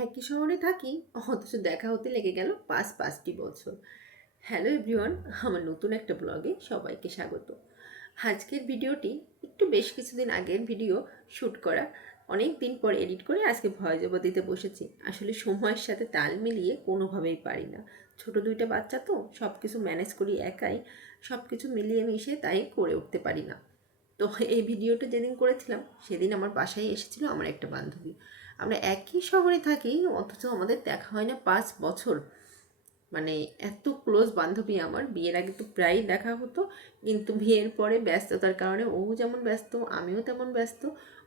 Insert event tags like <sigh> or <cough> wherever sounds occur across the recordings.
একই শহরে থাকি? অথচ দেখা হতে লেগে গেল পাঁচ পাঁচটি বছর। হ্যালো এভরিওয়ান, আমার নতুন একটা ব্লগে সবাইকে স্বাগত। আজকের ভিডিওটি একটু বেশ কিছুদিন আগের ভিডিও শ্যুট করা। অনেক দিন পর এডিট করে আজকে ভয় জবা দিতে বসেছি। আসলে সময়ের সাথে তাল মিলিয়ে কোনোভাবেই পারি না। ছোট দুইটা বাচ্চা তো সব কিছু ম্যানেজ করি একাই। সব কিছু মিলিয়ে মিশিয়ে তাই করে উঠতে পারি না। তো এই ভিডিওটা যেদিন করেছিলাম, সেদিন আমার বাসায় এসেছিল আমার একটা বান্ধবী। আমরা একই শহরে থাকি, অথচ আমাদের দেখা হয় না পাঁচ বছর। মানে এত ক্লোজ বান্ধবী আমার, বিয়ের আগে তো প্রায়ই দেখা হতো, কিন্তু বিয়ের পরে ব্যস্ততার কারণে ও যেমন ব্যস্ত, আমিও তেমন ব্যস্ত,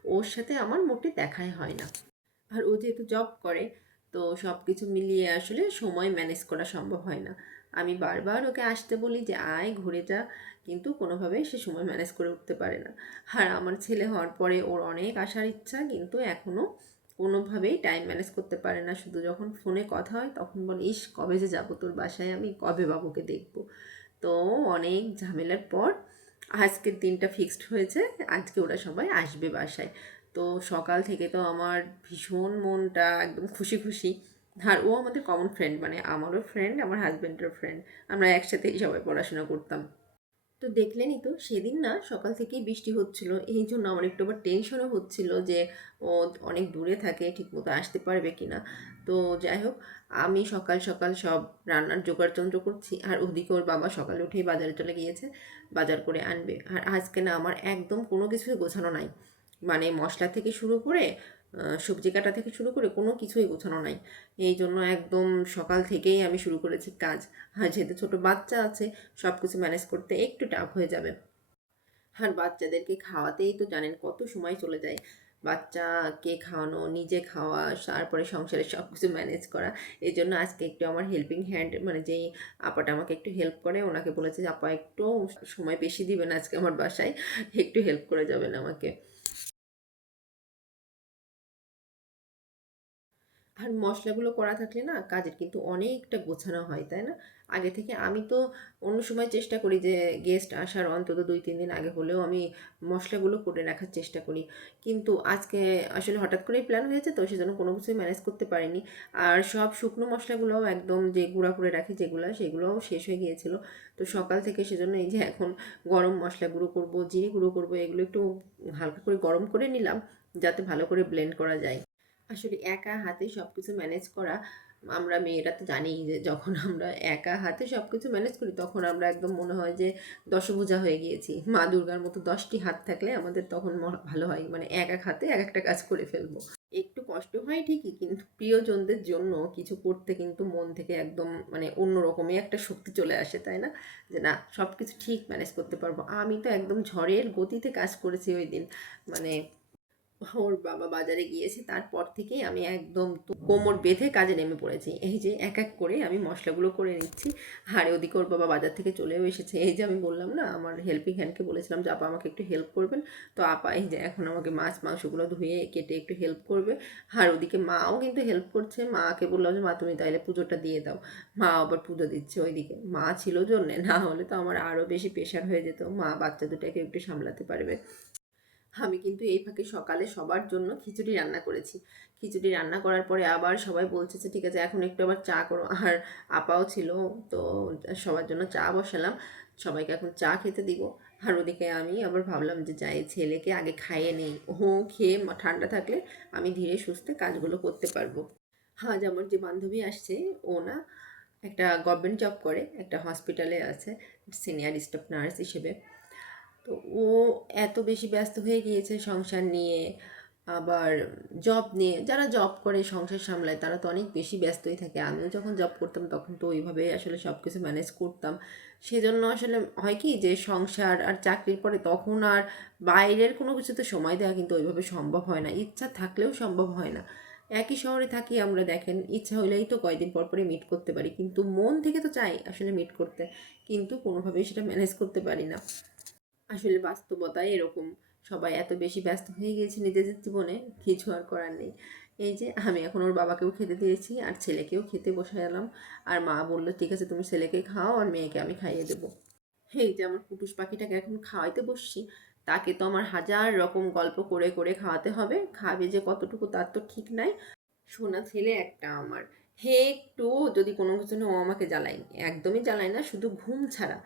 ওর সাথে আমার মোটে দেখাই হয় না। আর ও যেহেতু জব করে, তো সব কিছু মিলিয়ে আসলে সময় ম্যানেজ করা সম্ভব হয় না। আমি বারবার ওকে আসতে বলি যে, আয়, ঘুরে যা। কিন্তু কোনোভাবেই সে সময় ম্যানেজ করে উঠতে পারে না। আর আমার ছেলে হওয়ার পরে ওর অনেক আসার ইচ্ছা, কিন্তু এখনও কোনোভাবেই টাইম ম্যানেজ করতে পারে না। শুধু যখন ফোনে কথা হয়, তখন বলে, ইস, কবে যে যাব তোর বাসায়? আমি কবে বাবুকে দেখব? তো অনেক ঝামেলার পর আজকের দিনটা ফিক্সড হয়েছে। আজকে ওরা সবাই আসবে বাসায়। তো সকাল থেকে তো আমার ভীষণ মনটা একদম খুশি খুশি। আর ও আমাদের কমন ফ্রেন্ড মানে আমারও ফ্রেন্ড আমার হাজব্যান্ডেরও ফ্রেন্ড আমরা একসাথেই সবাই পড়াশোনা করতাম। তো দেখলেনই তো, সেদিন না সকাল থেকেই বৃষ্টি হচ্ছিল। এই জন্য আমার একটু আবার টেনশনও হচ্ছিল যে ও অনেক দূরে থাকে, ঠিকমতো আসতে পারবে কি না তো যাই হোক, আমি সকাল সকাল সব রান্নার জোগাড়যন্ত্র করছি, আর ওদিকে ওর বাবা সকালে উঠেই বাজারে চলে গিয়েছে, বাজার করে আনবে। আর আজকে না আমার একদম কোনো কিছুই গোছানো নাই। মানে মশলা থেকে শুরু করে সবজি কাটা থেকে শুরু করে কোনো কিছুই গোছানো নাই। এই জন্য একদম সকাল থেকেই আমি শুরু করেছি কাজ। আর যেহেতু ছোটো বাচ্চা আছে সব কিছু ম্যানেজ করতে একটু টাফ হয়ে যাবে। আর বাচ্চাদেরকে খাওয়াতেই তো জানেন কত সময় চলে যায়। বাচ্চাকে খাওয়ানো, নিজে খাওয়া, তারপরে সংসারের সব কিছু ম্যানেজ করা। এই জন্য আজকে একটু আমার হেল্পিং হ্যান্ড মানে যেই আপাটা আমাকে একটু হেল্প করে, ওনাকে বলেছে যে, আপা, একটু সময় বেশি দিবেন আজকে আমার বাসায়। একটু হেল্প করে যাবেন আমাকে। আর মশলাগুলো করা থাকলে না কাজের কিন্তু অনেকটা গোছানো হয়, তাই না? আগে থেকে আমি তো অন্য সময় চেষ্টা করি যে গেস্ট আসার অন্তত দুই, তিন দিন আগে হলেও আমি মশলাগুলো করে রাখার চেষ্টা করি। কিন্তু আজকে আসলে হঠাৎ করেই প্ল্যান হয়েছে তো সেজন্য কোনো কিছুই ম্যানেজ করতে পারিনি। আর সব শুকনো মশলাগুলোও একদম যে গুঁড়া করে রাখি যেগুলো, সেগুলোও শেষ হয়ে গিয়েছিল। তো সকাল থেকে সেজন্য এই যে এখন গরম মশলা গুঁড়ো করব, জিরে গুঁড়ো করব, এগুলো একটু হালকা করে গরম করে নিলাম যাতে ভালো করে ব্লেন্ড করা যায়। আসলে একা হাতে সব কিছু ম্যানেজ করা, আমরা মেয়েরা তো জানিই যে যখন আমরা একা হাতে সব কিছু ম্যানেজ করি, তখন আমরা একদম মনে হয় যে দশভূজা হয়ে গিয়েছি। মা দুর্গার মতো দশটি হাত থাকলে আমাদের তখন ভালো হয়। মানে এক এক হাতে এক একটা কাজ করে ফেলব। একটু কষ্ট হয় ঠিকই, কিন্তু প্রিয়জনদের জন্য কিছু করতে কিন্তু মন থেকে একদম মানে অন্যরকমই একটা শক্তি চলে আসে, তাই না? যে না সব কিছু ঠিক ম্যানেজ করতে পারব। আমি তো একদম ঝড়ের গতিতে কাজ করেছি ওই দিন। মানে <laughs> ওর বাবা বাজারে গিয়েছে, তারপর থেকেই আমি একদম কোমর বেঁধে কাজে নেমে পড়েছি। এই যে এক এক করে আমি মশলাগুলো করে নিচ্ছি, আর ওদিকে ওর বাবা বাজার থেকে চলেও এসেছে। এই যে আমি বললাম না, আমার হেল্পিং হ্যান্ডকে বলেছিলাম যে, আপা, আমাকে একটু হেল্প করবেন। তো আপা, এই যে এখন আমাকে মাছ, মাংসগুলো ধুয়ে কেটে একটু হেল্প করবে। আর ওদিকে মাও কিন্তু হেল্প করছে। মাকে বললাম যে, মা, তুমি তাইলে পুজোটা দিয়ে দাও। মা আবার পুজো দিচ্ছে ওইদিকে। মা ছিল জন্যে, না হলে তো আমার আরও বেশি প্রেশার হয়ে যেত। মা বাচ্চা দুটাকে একটু সামলাতে পারবে। আমি কিন্তু এই ফাঁকে সকালে সবার জন্য খিচুড়ি রান্না করেছি। খিচুড়ি রান্না করার পরে আবার সবাই বলছে যে, ঠিক আছে, এখন একটু আবার চা করো। আর আপাও ছিল, তো সবার জন্য চা বসালাম। সবাইকে এখন চা খেতে দিব। আর ওদিকে আমি আবার ভাবলাম যে, যাই, ছেলেকে আগে খাইয়ে নেই। ও খেয়ে ঠান্ডা থাকলে আমি ধীরে সুস্থে কাজগুলো করতে পারব। আজ আমার যে বান্ধবী আসছে, ও না একটা গভর্নমেন্ট জব করে, একটা হসপিটালে আছে সিনিয়র স্টাফ নার্স হিসেবে। তো ও এত বেশি ব্যস্ত হয়ে গিয়েছে সংসার নিয়ে, আবার জব নিয়ে। যারা জব করে সংসার সামলায়, তারা তো অনেক বেশি ব্যস্তই থাকে। আমিও যখন জব করতাম, তখন তো ওইভাবে আসলে সব কিছু ম্যানেজ করতাম। সেজন্য আসলে হয় কি যে, সংসার আর চাকরির পরে তখন আর বাইরের কোনো কিছুতে সময় দেওয়া কিন্তু ওইভাবে সম্ভব হয় না। ইচ্ছা থাকলেও সম্ভব হয় না। একই শহরে থাকি আমরা, দেখেন, ইচ্ছা হলেই তো কয়দিন পর পরে মিট করতে পারি। কিন্তু মন থেকে তো চাই আসলে মিট করতে। কিন্তু কোনোভাবেই সেটা ম্যানেজ করতে পারি না। আসলে বাস্তবতায় এরকম সবাই এত বেশি ব্যস্ত হয়ে গিয়েছে নিজেদের জীবনে, কিছু আর করার নেই। এই যে আমি এখন ওর বাবাকেও খেতে দিয়েছি আর ছেলেকেও খেতে বসে এলাম। আর মা বলল, ঠিক আছে, তুমি ছেলেকে খাও আর মেয়েকে আমি খাইয়ে দেবো। এই যে আমার কুটুস পাখিটাকে এখন খাওয়াইতে বসছি, তাকে তো আমার হাজার রকম গল্প করে করে খাওয়াতে হবে। খাবে যে কতটুকু তার তো ঠিক নাই। সোনা ছেলে একটা আমার। হে একটু যদি কোনো কিছু ও আমাকে জ্বালায় একদমই জ্বালায় না, শুধু ঘুম ছাড়া।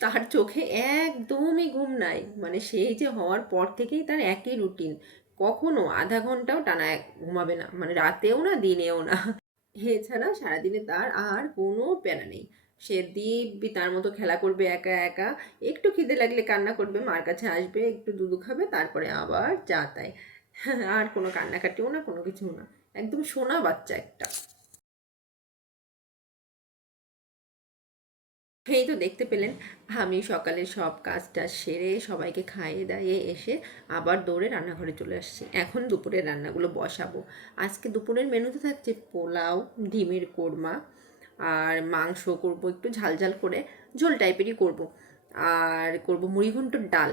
তার চোখে একদমই ঘুম নাই। মানে সেই যে হওয়ার পর থেকেই তার একই রুটিন কখনো আধা ঘন্টাও টানা ঘুমাবে না। মানে রাতেও না, দিনেও না। এছাড়া সারাদিনে তার আর কোনো প্যারা নেই। সে দিব্যি তার মতো খেলা করবে একা একা। একটু খিদে লাগলে কান্না করবে, মার কাছে আসবে, একটু দুধু খাবে, তারপরে আবার যা তাই। আর কোনো কান্নাকাটিও না, কোনো কিছুও না। একদম সোনা বাচ্চা একটা। এই তো দেখতে পেলেন, আমি সকালে সব কাজটা সেরে সবাইকে খাইয়ে দাইয়ে এসে আবার দৌড়ে রান্নাঘরে চলে আসছি। এখন দুপুরের রান্নাগুলো বসাবো। আজকে দুপুরের মেনুতে থাকছে পোলাও, ডিমের কোরমা আর মাংস করব একটু ঝাল ঝাল করে, ঝোল টাইপেরই করব। আর করব মুড়িঘণ্টর ডাল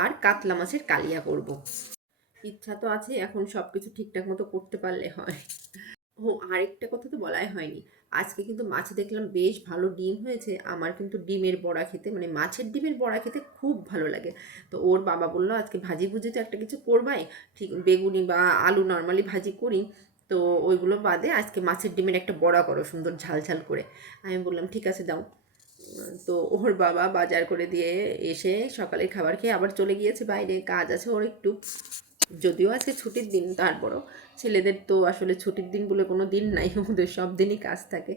আর কাতলা মাছের কালিয়া করব। ইচ্ছা তো আছে এখন সব কিছু ঠিকঠাক মতো করতে পারলে হয়। ও আরেকটা কথা তো বলাই হয়নি। আজকে কিন্তু মাছে দেখলাম বেশ ভালো ডিম হয়েছে। আমার কিন্তু ডিমের বড়া খেতে মানে মাছের ডিমের বড়া খেতে খুব ভালো লাগে। তো ওর বাবা বলল, আজকে ভাজি ভুজি তো একটা কিছু করবাই। ঠিক বেগুনি বা আলু নর্মালি ভাজি করি। তো ওইগুলো বাদে আজকে মাছের ডিমের একটা বড়া করো সুন্দর ঝাল ঝাল করে। আমি বললাম, ঠিক আছে, দাও। তো ওর বাবা বাজার করে দিয়ে এসে সকালের খাবার খেয়ে আবার চলে গিয়েছে বাইরে। কাজ আছে ওর একটু। যদিও আজকে ছুটির দিন, তারপরও ছেলেদের তো আসলে ছুটির দিন বলে কোনো দিন নাই, ওদের সব দিনই কাজ থাকে।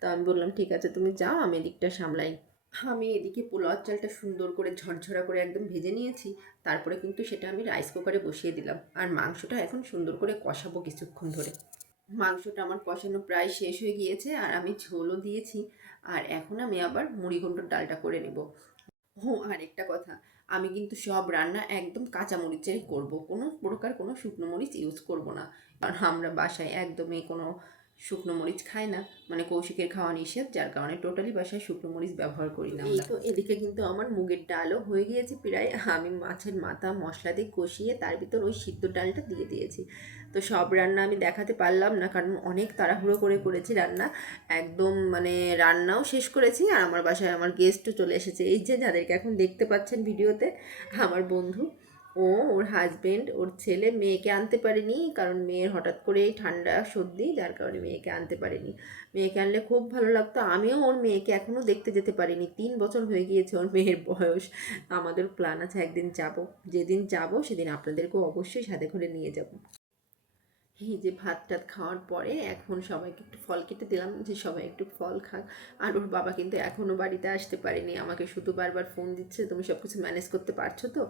তো আমি বললাম, ঠিক আছে, তুমি যাও, আমি এদিকটা সামলাই। আমি এদিকে পোলাওয়ার চালটা সুন্দর করে ঝরঝরা করে একদম ভেজে নিয়েছি, তারপরে কিন্তু সেটা আমি রাইস কুকারে বসিয়ে দিলাম। আর মাংসটা এখন সুন্দর করে কষাবো কিছুক্ষণ ধরে। মাংসটা আমার কষানো প্রায় শেষ হয়ে গিয়েছে, আর আমি ঝোলও দিয়েছি। আর এখন আমি আবার মুড়িঘণ্টর ডালটা করে নেব। ও, আরেকটা কথা। আমি কিন্তু সব রান্না একদম কাঁচা মরিচেরই করব। কোনো প্রকার কোনো শুকনো মরিচ ইউজ করব না। কারণ আমরা বাসায় একদমই কোনো শুকনো মরিচ খাই না মানে কৌশিকের খাওয়া নিষেধ যার কারণে টোটালি বাসায় শুকনো মরিচ ব্যবহার করি না তো এদিকে কিন্তু আমার মুগের ডালও হয়ে গিয়েছে প্রায়। আমি মাছের মাথা মশলা দিয়ে কষিয়ে তার ভিতর ওই সিদ্ধ ডালটা দিয়ে দিয়েছি। তো সব রান্না আমি দেখাতে পারলাম না কারণ অনেক তাড়াহুড়ো করে করেছি রান্না। একদম মানে রান্নাও শেষ করেছি আর আমার বাসায় আমার গেস্টও চলে এসেছে। এই যে যাদেরকে এখন দেখতে পাচ্ছেন ভিডিওতে আমার বন্ধু। ও ওর হাজবেন্ড ওর ছেলে মেয়েকে আনতে পারেনি কারণ মেয়ের হঠাৎ করেই ঠান্ডা সর্দি, যার কারণে মেয়েকে আনতে পারেনি। মেয়েকে আনলে খুব ভালো লাগতো। আমিও ওর মেয়েকে এখনও দেখতে যেতে পারিনি। তিন বছর হয়ে গিয়েছে ওর মেয়ের বয়স। আমাদের প্ল্যান আছে একদিন যাব। যেদিন যাব সেদিন আপনাদেরকেও অবশ্যই সাথে করে নিয়ে যাব। এই যে ভাত টাত খাওয়ার পরে এখন সবাইকে একটু ফল কেটে দিলাম, যে সবাই একটু ফল খাক। আর ওর বাবা কিন্তু এখনও বাড়িতে আসতে পারেনি, আমাকে শুধু বারবার ফোন দিচ্ছে, তুমি সব কিছু ম্যানেজ করতে পারছ তো?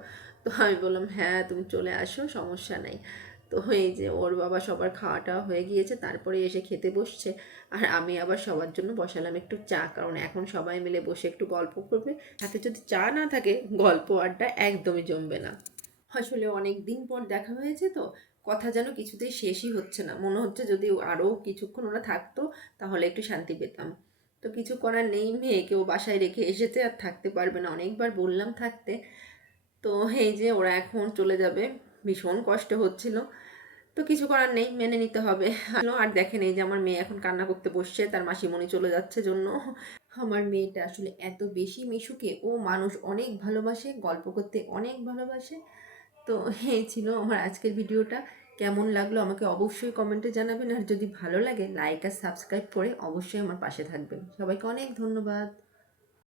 তো আমি বললাম হ্যাঁ তুমি চলে আসো, সমস্যা নেই। তো এই যে ওর বাবা সবার খাওয়াটা হয়ে গিয়েছে, তারপরে এসে খেতে বসছে। আর আমি আবার সবার জন্য বসালাম একটু চা, কারণ এখন সবাই মিলে বসে একটু গল্প করবে। হাতে যদি চা না থাকে, গল্প আড্ডা একদমই জমবে না। আসলে অনেক দিন পর দেখা হয়েছে তো কথা যেন কিছুতেই শেষই হচ্ছে না। মনে হচ্ছে যদি আরও কিছুক্ষণ ওরা থাকতো, তাহলে একটু শান্তি পেতাম। তো কিছু করার নেই মেয়েকেও বাসায় রেখে এসেছে আর থাকতে পারবে না। অনেকবার বললাম থাকতে। তো এই যে ওরা এখন চলে যাবে, ভীষণ কষ্ট হচ্ছিল। তো কিছু করার নেই, মেনে নিতে হবে। আর দেখেন এই যে আমার মেয়ে এখন কান্না করতে বসছে, তার মাসিমণি চলে যাচ্ছে জন্য। আমার মেয়েটা আসলে এত বেশি মিশুকে, ও মানুষ অনেক ভালোবাসে, গল্প করতে অনেক ভালোবাসে। তো এই ছিল আমার আজকের ভিডিওটা। কেমন লাগল আমাকে অবশ্যই কমেন্টে জানাবেন। আর যদি ভালো লাগে লাইক আর সাবস্ক্রাইব করে অবশ্যই আমার পাশে থাকবেন। সবাইকে অনেক ধন্যবাদ।